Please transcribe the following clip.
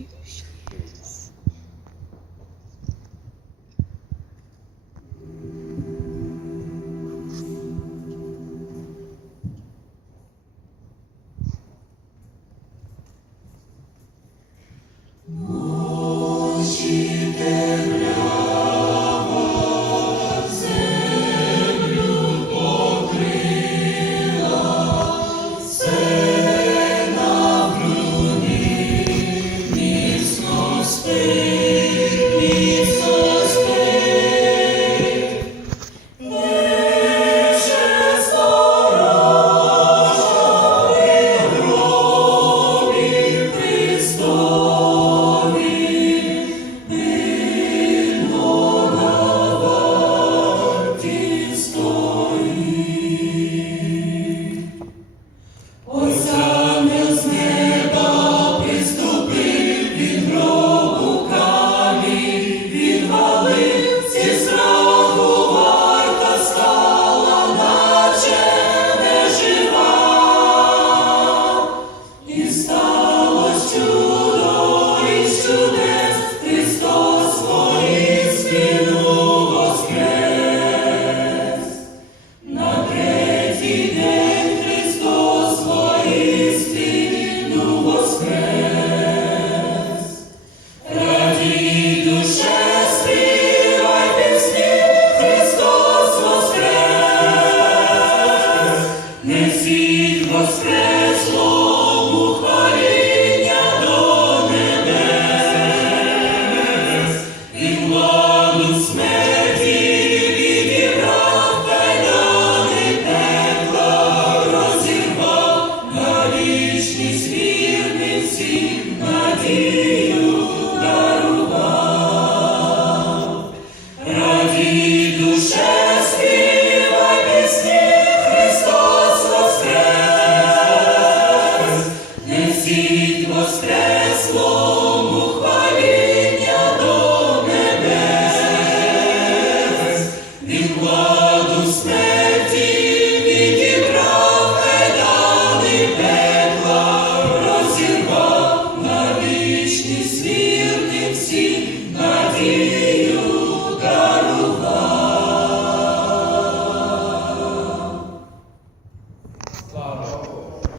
你的事。Несіть воскреслому Lord.